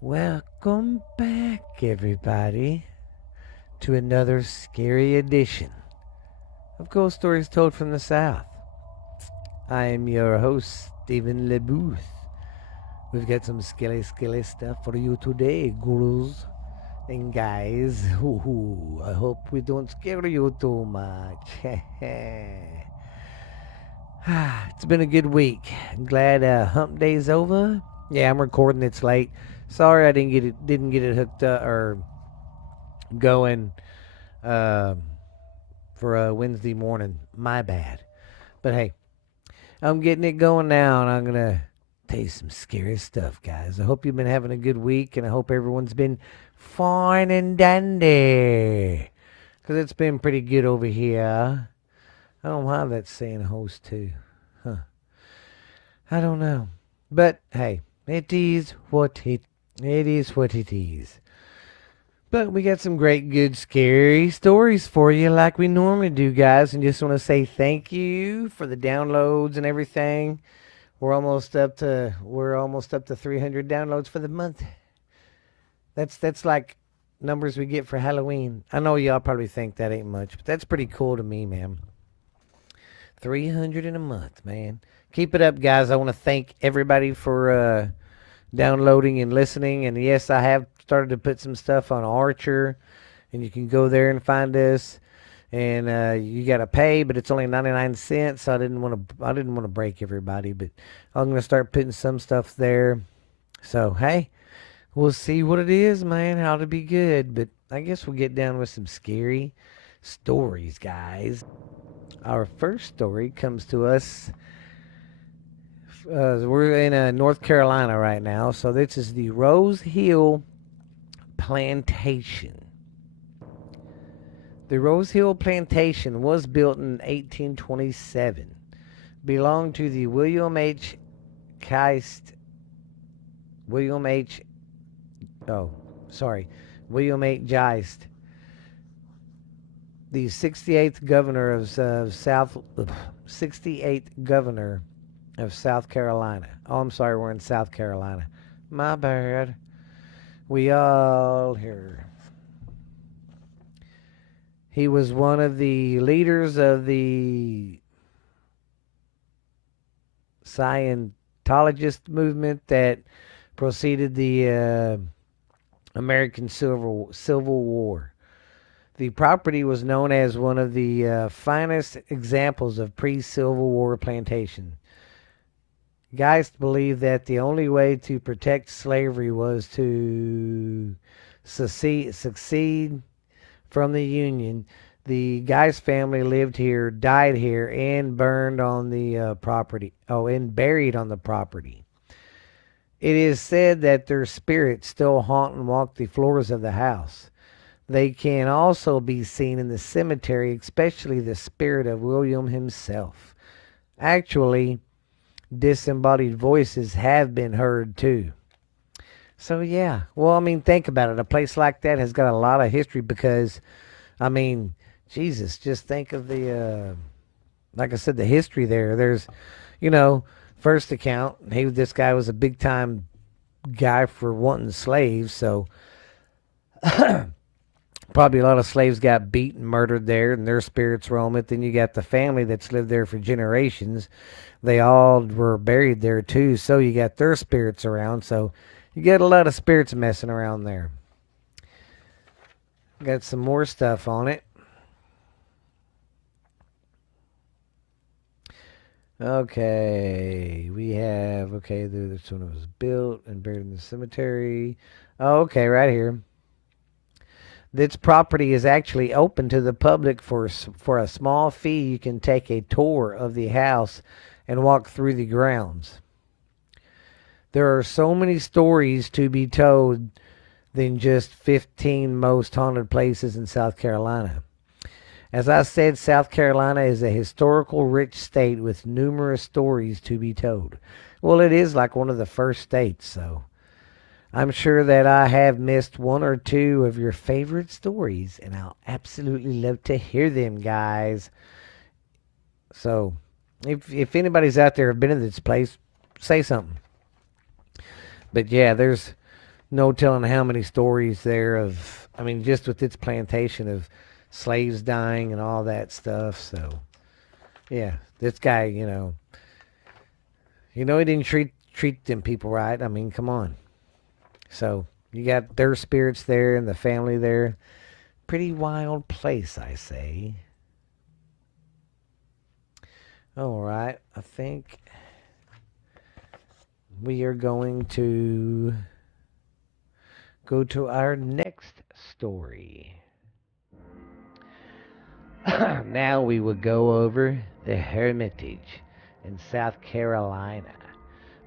Welcome back, everybody, to another scary edition of Ghost Stories Told from the South. I am your host, Stephen LeBooth. We've got some skilly stuff for you today, girls and guys. Ooh, I hope we don't scare you too much. It's been a good week. I'm glad hump day's over. Yeah, I'm recording. It's late. Sorry I didn't get it hooked up or going uh, for a Wednesday morning. My bad. But hey, I'm getting it going now, and I'm gonna tell you some scary stuff, guys. I hope you've been having a good week, and I hope everyone's been fine and dandy. Cause it's been pretty good over here. I don't have that saying host too. Huh. I don't know. But hey, it is what it is what it is. But we got some great, good, scary stories for you, like we normally do, guys. And just want to say thank you for the downloads and everything. We're almost up to 300 downloads for the month. That's like numbers we get for Halloween. I know y'all probably think that ain't much, but that's pretty cool to me, man. 300 in a month, man. Keep it up, guys. I want to thank everybody for downloading and listening. And yes, I have started to put some stuff on Archer, and you can go there and find us. And you got to pay, but it's only 99 cents. So I didn't want to break everybody, but I'm gonna start putting some stuff there. So hey, we'll see what it is, man. How to be good, but I guess we'll get down with some scary stories, guys. Our first story comes to us. We're in North Carolina right now, so this is the Rose Hill Plantation. The Rose Hill Plantation was built in 1827. Belonged to the William H. Oh, sorry, William H. Geist, the 68th governor of 68th governor of South Carolina. Oh, I'm sorry, we're in South Carolina. My bad. We all here. He was one of the leaders of the Scientologist movement that preceded the American Civil War. The property was known as one of the finest examples of pre-Civil War plantation. Geist believed that the only way to protect slavery was to succeed from the Union. The Geist family lived here, died here, and burned on the property. Oh, and buried on the property. It is said that their spirits still haunt and walk the floors of the house. They can also be seen in the cemetery, especially the spirit of William himself. Actually, disembodied voices have been heard too. So yeah, well, I mean, think about it. A place like that has got a lot of history because, I mean, Jesus, just think of like I said, the history there. There's, you know, first account, this guy was a big time guy for wanting slaves, so probably a lot of slaves got beat and murdered there, and their spirits roam it. Then you got the family that's lived there for generations. They all were buried there too, so you got their spirits around. So you get a lot of spirits messing around there. Got some more stuff on it. Okay, this one was built and buried in the cemetery. Oh, okay, right here. This property is actually open to the public for a small fee. You can take a tour of the house and walk through the grounds. There are so many stories to be told than just 15 most haunted places in South Carolina. As I said, South Carolina is a historical rich state with numerous stories to be told. Well, it is like one of the first states, so I'm sure that I have missed one or two of your favorite stories, and I'll absolutely love to hear them, guys. So, if anybody's out there have been in this place, say something. But yeah, there's No telling how many stories there of, I mean, just with its plantation of slaves dying and all that stuff. So, yeah, this guy, he didn't treat them people right. I mean, come on. So you got their spirits there and the family there. Pretty wild place, I say. All right, I think we are going to go to our next story. Now we will go over the Hermitage in South Carolina.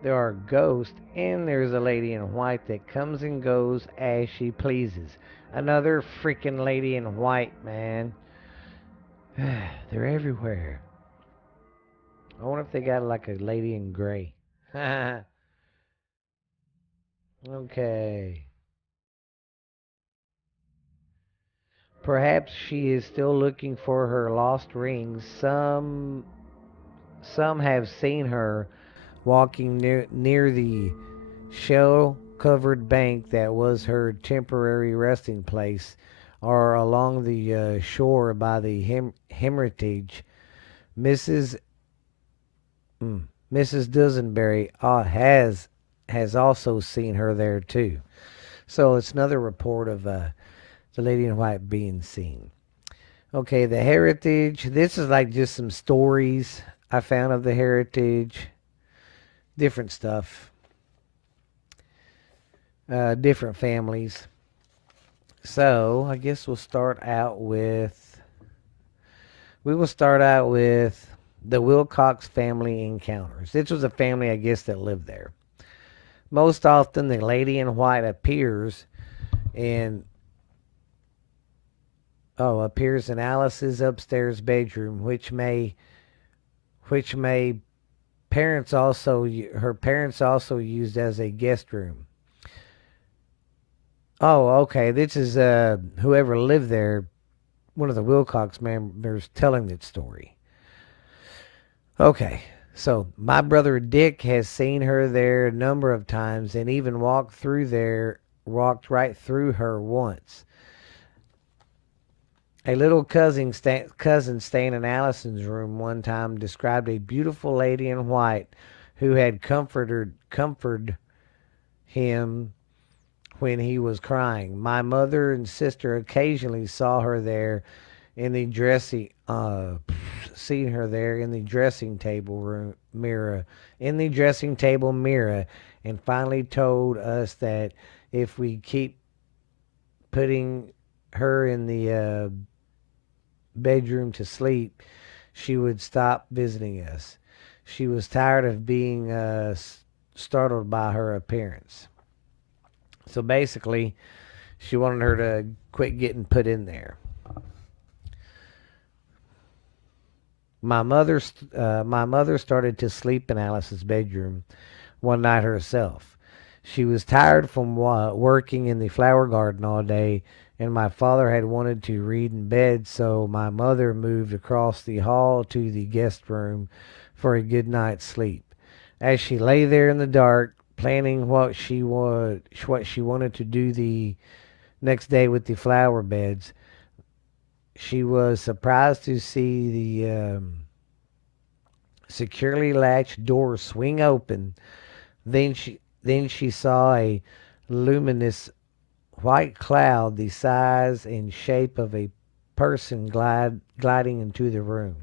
There are ghosts, and there's a lady in white that comes and goes as she pleases. Another freaking lady in white, man. They're everywhere. I wonder if they got like a lady in gray. Okay. Perhaps she is still looking for her lost rings. Some have seen her walking near the shell-covered bank that was her temporary resting place, or along the shore by the Hermitage. Mrs. Mrs. Dusenberry has also seen her there too. So it's another report of the lady in white being seen. Okay, the heritage. This is like just some stories I found of the heritage, different stuff, different families. So I guess we will start out with the Wilcox family encounters. This was a family, I guess, that lived there. Most often, the lady in white in appears in Alice's upstairs bedroom, which may her parents also used as a guest room. Oh, okay. This is whoever lived there, one of the Wilcox members telling that story. Okay. So my brother Dick has seen her there a number of times and even walked right through her once. A little cousin staying in Allison's room one time described a beautiful lady in white who had comforted him when he was crying. My mother and sister occasionally saw her there in the dressing seen her there in the dressing table room mirror and finally told us that if we keep putting her in the bedroom to sleep, she would stop visiting us. She was tired of being startled by her appearance. So basically, she wanted her to quit getting put in there. My mother started to sleep in Alice's bedroom one night herself. She was tired from working in the flower garden all day, and my father had wanted to read in bed, so my mother moved across the hall to the guest room for a good night's sleep. As she lay there in the dark, planning what she wanted to do the next day with the flower beds, she was surprised to see the securely latched door swing open. Then she saw a luminous white cloud the size and shape of a person gliding into the room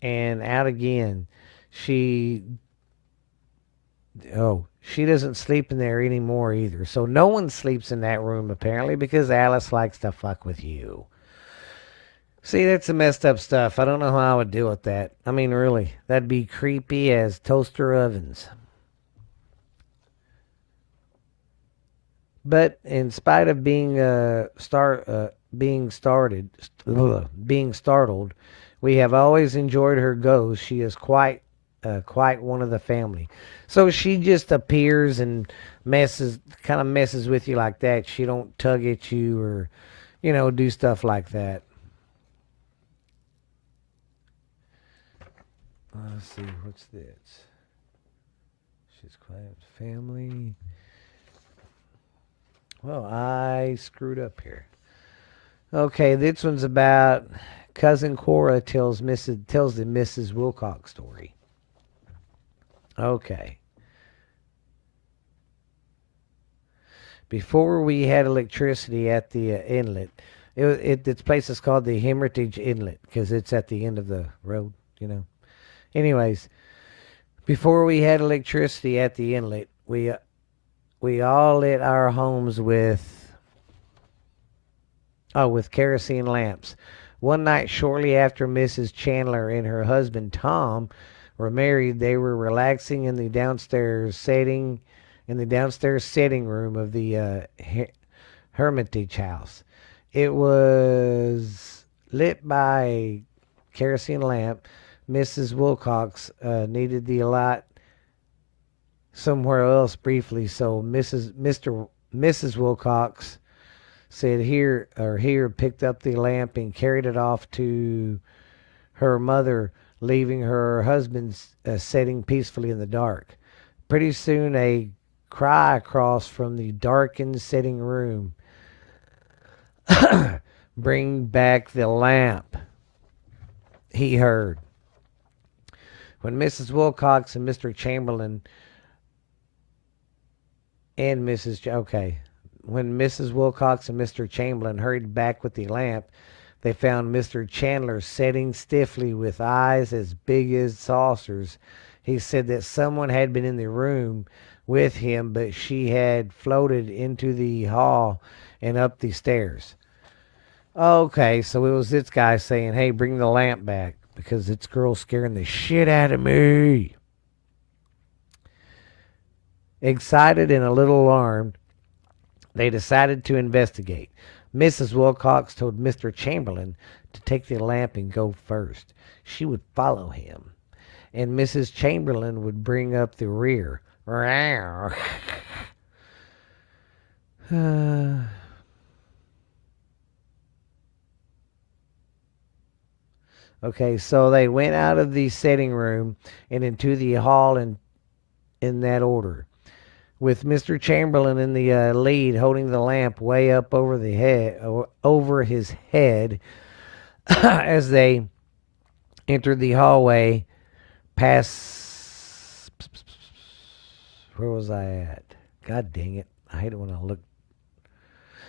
and out again. She she doesn't sleep in there anymore either. So no one sleeps in that room apparently because Alice likes to fuck with you. See, that's some messed up stuff. I don't know how I would deal with that. I mean, really, that'd be creepy as toaster ovens. But in spite of being startled, we have always enjoyed her ghost. She is quite one of the family. So she just appears and kind of messes with you like that. She don't tug at you or, do stuff like that. Let's see, what's this? She's quiet family. Well, I screwed up here. Okay, this one's about cousin Cora tells the Mrs. Wilcox story. Okay. Before we had electricity at the inlet, this place is called the Heritage Inlet because it's at the end of the road, you know. Anyways, before we had electricity at the inlet, we all lit our homes with kerosene lamps. One night, shortly after Mrs. Chandler and her husband Tom were married, they were relaxing in the downstairs sitting room of the Hermitage house. It was lit by a kerosene lamp. Mrs. Wilcox needed the light somewhere else briefly, so Mrs. Wilcox said here picked up the lamp and carried it off to her mother, leaving her husband sitting peacefully in the dark. Pretty soon a cry across from the darkened sitting room. Bring back the lamp, he heard. When Mrs. Wilcox and Mr. Chamberlain and Mrs. Okay. When Mrs. Wilcox and Mr. Chamberlain hurried back with the lamp, they found Mr. Chandler sitting stiffly with eyes as big as saucers. He said that someone had been in the room with him, but she had floated into the hall and up the stairs. Okay, so it was this guy saying, hey, bring the lamp back because this girl's scaring the shit out of me. Excited and a little alarmed, they decided to investigate. Mrs. Wilcox told Mr. Chamberlain to take the lamp and go first. She would follow him, and Mrs. Chamberlain would bring up the rear. Okay, so they went out of the sitting room and into the hall in that order, with Mr. Chamberlain in the lead, holding the lamp way up over his head. As they entered the hallway, past where was I at? God dang it! I hate it when I look.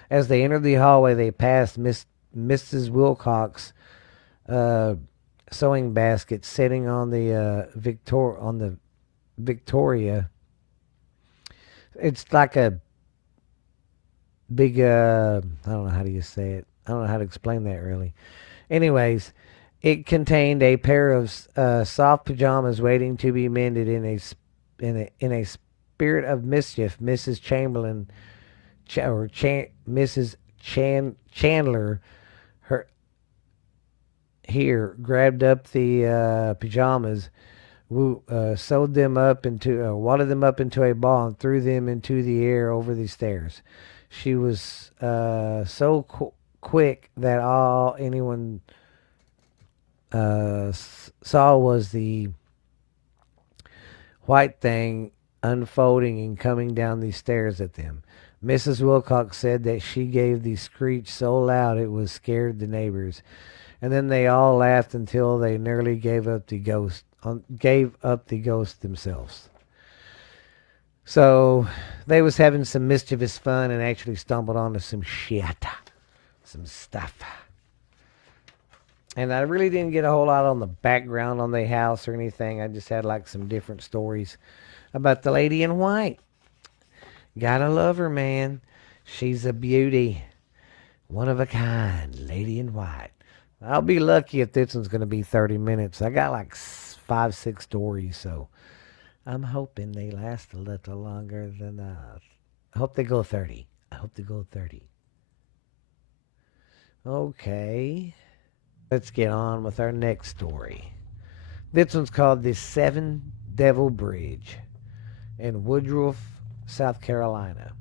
As they entered the hallway, they passed Mrs. Wilcox sewing basket sitting on the Victoria. It's like a big I don't know how do you say it. I don't know how to explain that really. Anyways, it contained a pair of soft pajamas waiting to be mended. In a spirit of mischief, Mrs. Mrs. Chandler grabbed up the pajamas, sewed them up wadded them up into a ball and threw them into the air over the stairs. She was so quick that all anyone saw was the white thing unfolding and coming down the stairs at them. Mrs. Wilcox said that she gave the screech so loud it was scared the neighbors. And then they all laughed until they nearly gave up the ghost themselves. So they was having some mischievous fun and actually stumbled onto some shit, some stuff. And I really didn't get a whole lot on the background on the house or anything. I just had like some different stories about the lady in white. Gotta love her, man. She's a beauty. One of a kind. Lady in white. I'll be lucky if this one's going to be 30 minutes. I got like 5, 6 stories, so I'm hoping they last a little longer than I hope they go 30. I hope they go 30. Okay. Let's get on with our next story. This one's called the Seven Devil Bridge in Woodruff, South Carolina.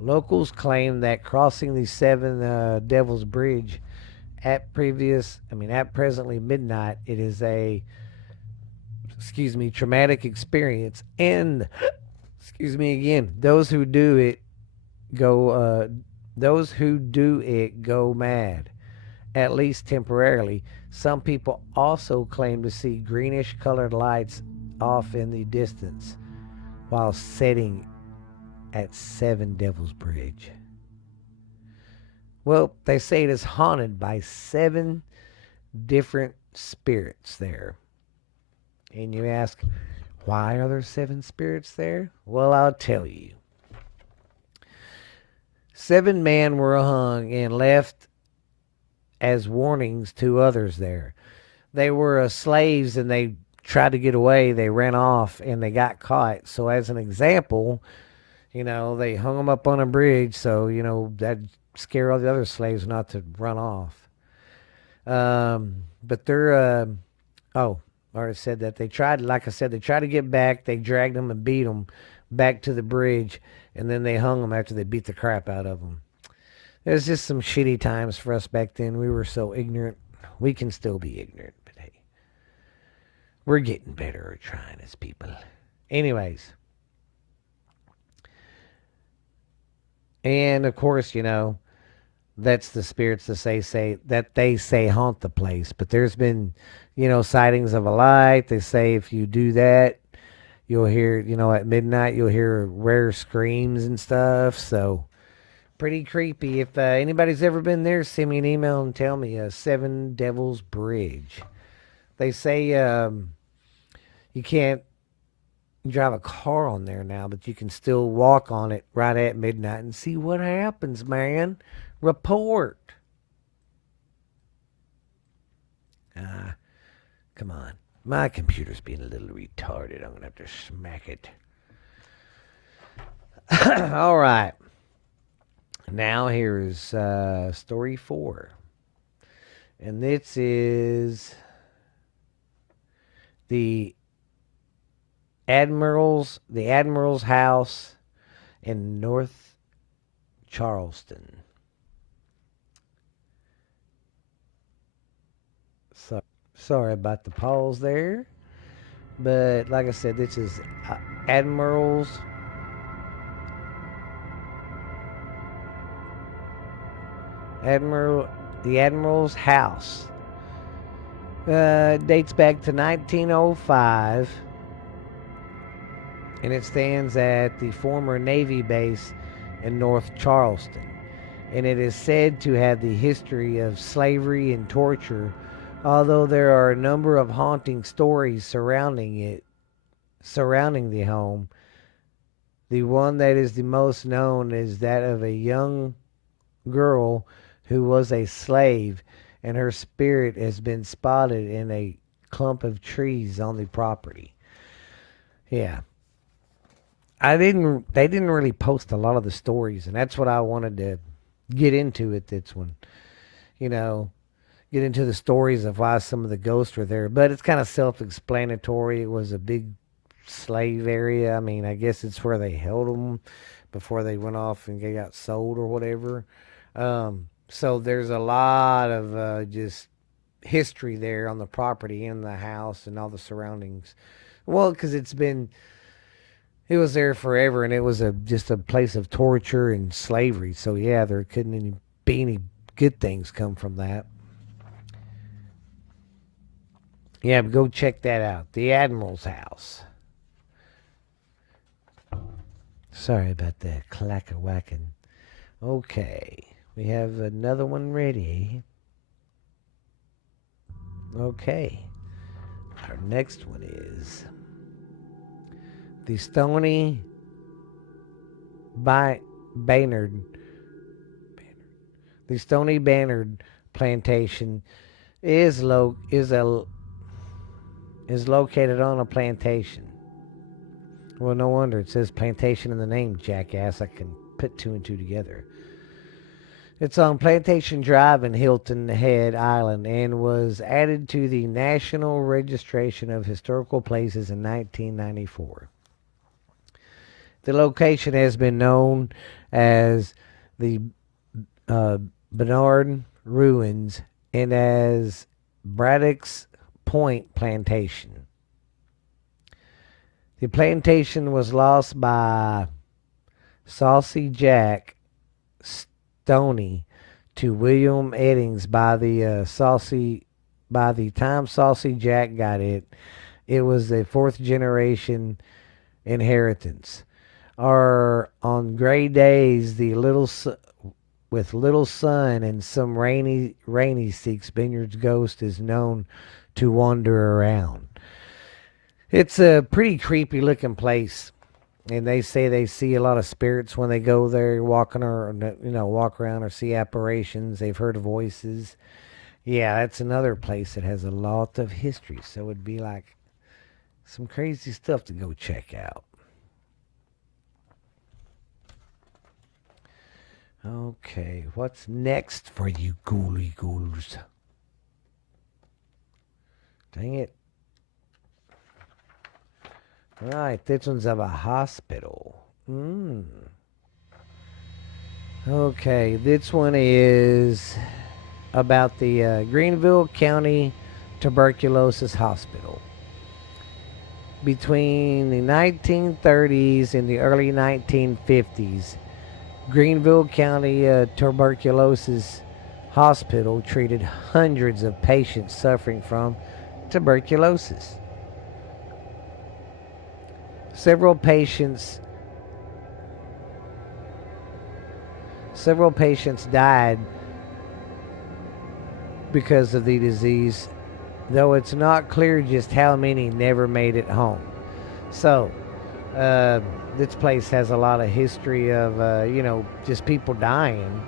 Locals claim that crossing the Seven Devils Bridge at presently midnight, it is a traumatic experience, and those who do it those who do it go mad, at least temporarily. Some people also claim to see greenish colored lights off in the distance while sitting at Seven Devils Bridge. Well, they say it is haunted by 7 different spirits there. And you ask, why are there 7 spirits there? Well, I'll tell you. 7 men were hung and left as warnings to others there. They were slaves and they tried to get away. They ran off and they got caught. So, as an example, they hung them up on a bridge. So, that'd scare all the other slaves not to run off. But they're, oh, I already said that. They tried, like I said, they tried to get back. They dragged them and beat them back to the bridge. And then they hung them after they beat the crap out of them. It was just some shitty times for us back then. We were so ignorant. We can still be ignorant, but hey, we're getting better at trying as people. Anyways. And of course, that's the spirits that they say haunt the place. But there's been, sightings of a light. They say if you do that, you'll hear, at midnight, you'll hear rare screams and stuff. So pretty creepy. If anybody's ever been there, send me an email and tell me. Seven Devils Bridge. They say you can't drive a car on there now, but you can still walk on it right at midnight and see what happens, man. Report. Come on. My computer's being a little retarded. I'm going to have to smack it. All right. Now here's story 4. And this is the Admiral's house in North Charleston. So, sorry about the pause there. But like I said, this is Admiral's house. Dates back to 1905. And it stands at the former Navy base in North Charleston. And it is said to have the history of slavery and torture, although there are a number of haunting stories surrounding the home. The one that is the most known is that of a young girl who was a slave, and her spirit has been spotted in a clump of trees on the property. Yeah. They didn't really post a lot of the stories, and that's what I wanted to get into at this one. Get into the stories of why some of the ghosts were there. But it's kind of self-explanatory. It was a big slave area. I mean, I guess it's where they held them before they went off and they got sold or whatever. So there's a lot of just history there on the property, in the house, and all the surroundings. Well, because it was there forever, and it was just a place of torture and slavery. So yeah, there couldn't be any good things come from that. Yeah, but go check that out. The Admiral's house. Sorry about that clack-a-whacking. Okay, we have another one ready. Okay, our next one is the Stony Baynard. The Stony Baynard plantation is located on a plantation. Well, no wonder it says plantation in the name, jackass. I can put 2 and 2 together. It's on Plantation Drive in Hilton Head Island and was added to the National Registration of Historical Places in 1994. The location has been known as the Bernard Ruins and as Braddock's Point Plantation. The plantation was lost by Saucy Jack Stoney to William Eddings by the time Saucy Jack got it, it was a fourth generation inheritance. Or on gray days, with little sun and some rainy seeks, Vineyard's ghost is known to wander around. It's a pretty creepy looking place, and they say they see a lot of spirits when they go there, walking or walk around or see apparitions. They've heard voices. Yeah, that's another place that has a lot of history. So it'd be like some crazy stuff to go check out. Okay, what's next for you ghouly ghouls? Dang it. Alright, this one's of a hospital. Okay, this one is about the Greenville County Tuberculosis Hospital. Between the 1930s and the early 1950s, Greenville County Tuberculosis Hospital treated hundreds of patients suffering from tuberculosis. Several patients died because of the disease, though it's not clear just how many never made it home. So, this place has a lot of history of, just people dying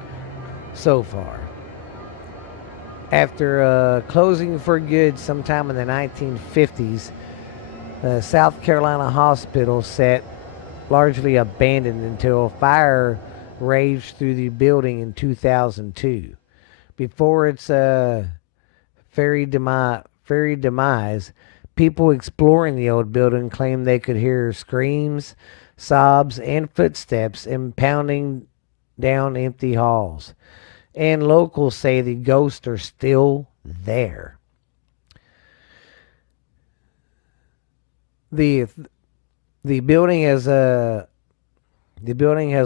so far. After closing for good sometime in the 1950s, South Carolina Hospital sat largely abandoned until a fire raged through the building in 2002. Before its fairy demise, people exploring the old building claimed they could hear screams, sobs, and footsteps impounding down empty halls. And locals say the ghosts are still there. The building has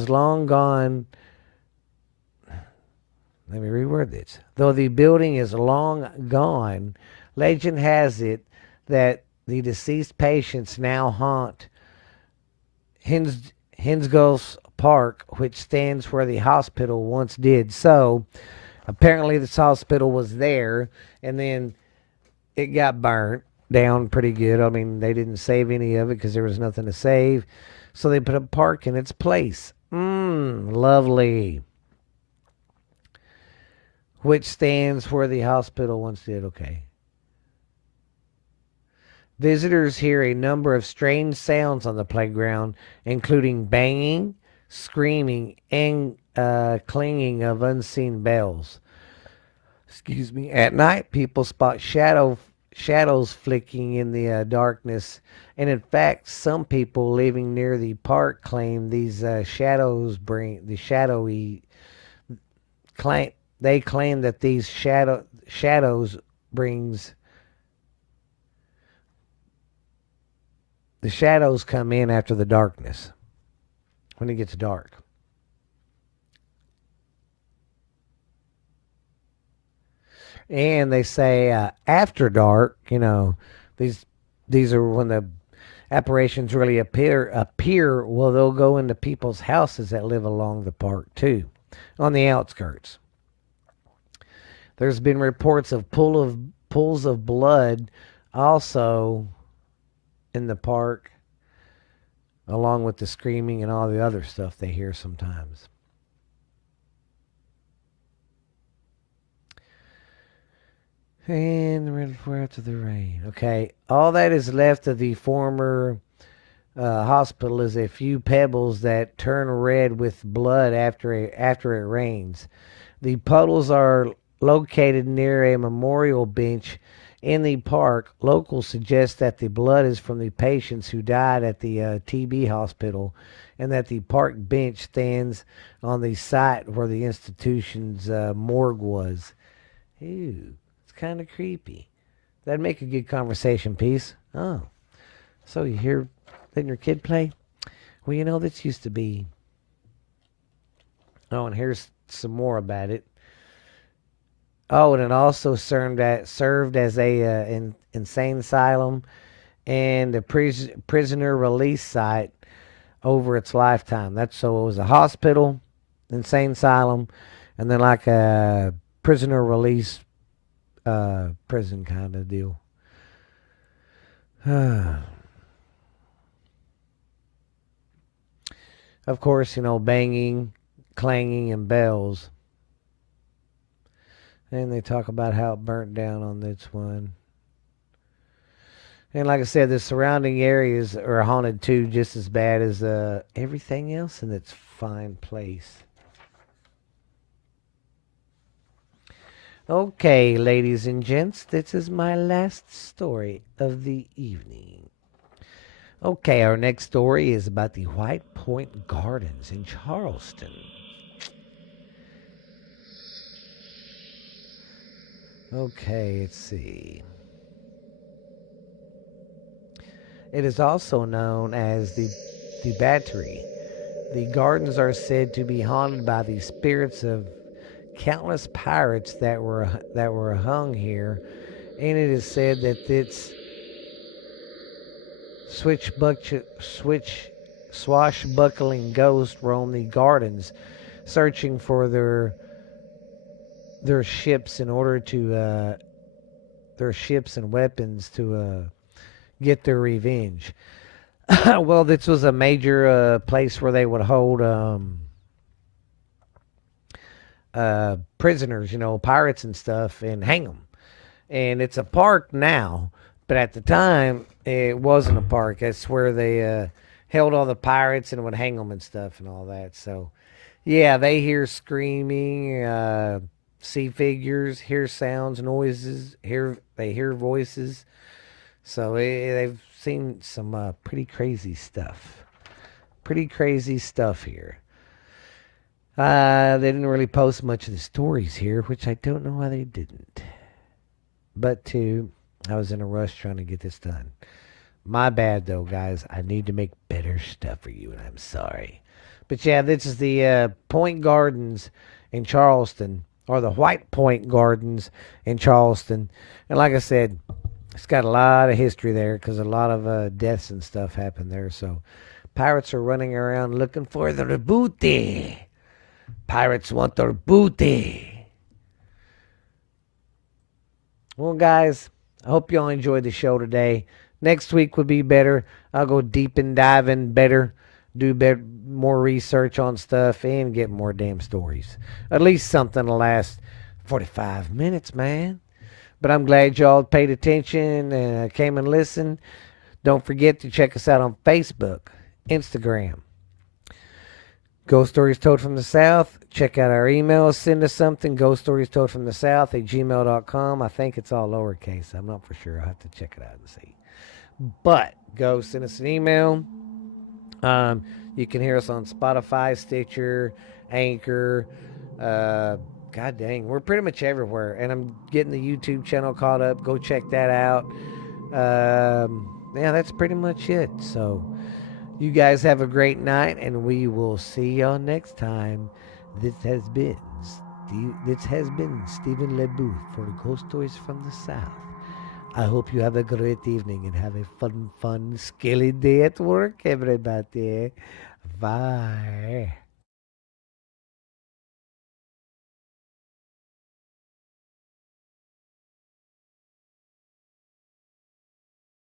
long gone. Let me reword this. Though the building is long gone, legend has it that the deceased patients now haunt Hinsgulf's Park, which stands where the hospital once did. So, apparently this hospital was there, and then it got burnt down pretty good. I mean, they didn't save any of it because there was nothing to save. So they put a park in its place. Lovely. Which stands where the hospital once did. Okay. Visitors hear a number of strange sounds on the playground, including banging, screaming, and clanging of unseen bells. Excuse me. At night, people spot shadows flicking in the darkness, and in fact, some people living near the park claim these shadows bring the shadowy. They claim that these shadows brings. The shadows come in after the darkness, when it gets dark. And they say after dark, these are when the apparitions really appear. Well, they'll go into people's houses that live along the park too, on the outskirts. There's been reports of pools of blood also in the park, along with the screaming and all the other stuff they hear sometimes. And we're after the rain. Okay, all that is left of the former hospital is a few pebbles that turn red with blood after it rains. The puddles are located near a memorial bench in the park. Locals suggest that the blood is from the patients who died at the TB hospital, and that the park bench stands on the site where the institution's morgue was. Ew, it's kind of creepy. That'd make a good conversation piece. Oh, so you hear letting your kid play? Well, this used to be Oh, and here's some more about it. Oh, and it also served as a insane asylum and a prisoner release site over its lifetime. That's so it was a hospital, insane asylum, and then like a prisoner release prison kind of deal. Of course, banging, clanging, and bells. And they talk about how it burnt down on this one. And like I said, the surrounding areas are haunted too, just as bad as everything else in its fine place. Okay, ladies and gents, this is my last story of the evening. Okay, our next story is about the White Point Gardens in Charleston. Okay, let's see. It is also known as the Battery. The gardens are said to be haunted by the spirits of countless pirates that were hung here, and it is said that its swashbuckling ghosts roam the gardens, searching for their ships in order to their ships and weapons to get their revenge. Well, this was a major place where they would hold prisoners, pirates and stuff, and hang them. And it's a park now, but at the time it wasn't a park. That's where they held all the pirates and would hang them and stuff and all that. So, yeah, they hear screaming, see figures, hear sounds, noises, they hear voices. So they've seen some pretty crazy stuff. Pretty crazy stuff here. They didn't really post much of the stories here, which I don't know why they didn't. But I was in a rush trying to get this done. My bad though, guys. I need to make better stuff for you, and I'm sorry. But yeah, this is the Point Gardens in Charleston, or the White Point Gardens in Charleston. And like I said, it's got a lot of history there because a lot of deaths and stuff happened there. So pirates are running around looking for their booty. Pirates want their booty. Well, guys, I hope y'all enjoyed the show today. Next week would be better. I'll go deep and dive in better, do more research on stuff, and get more damn stories. At least something to last 45 minutes, man. But I'm glad y'all paid attention and came and listened. Don't forget to check us out on Facebook, Instagram. Ghost Stories Told from the South. Check out our email. Send us something. Ghost Stories Told from the South at gmail.com. I think it's all lowercase. I'm not for sure. I'll have to check it out and see. But go send us an email. You can hear us on Spotify, Stitcher, Anchor. God dang, we're pretty much everywhere. And I'm getting the YouTube channel caught up. Go check that out. Yeah, that's pretty much it. So you guys have a great night, and we will see y'all next time. This has been Stephen LeBooth for Ghost Stories from the South. I hope you have a great evening and have a fun, skilly day at work, everybody. Bye.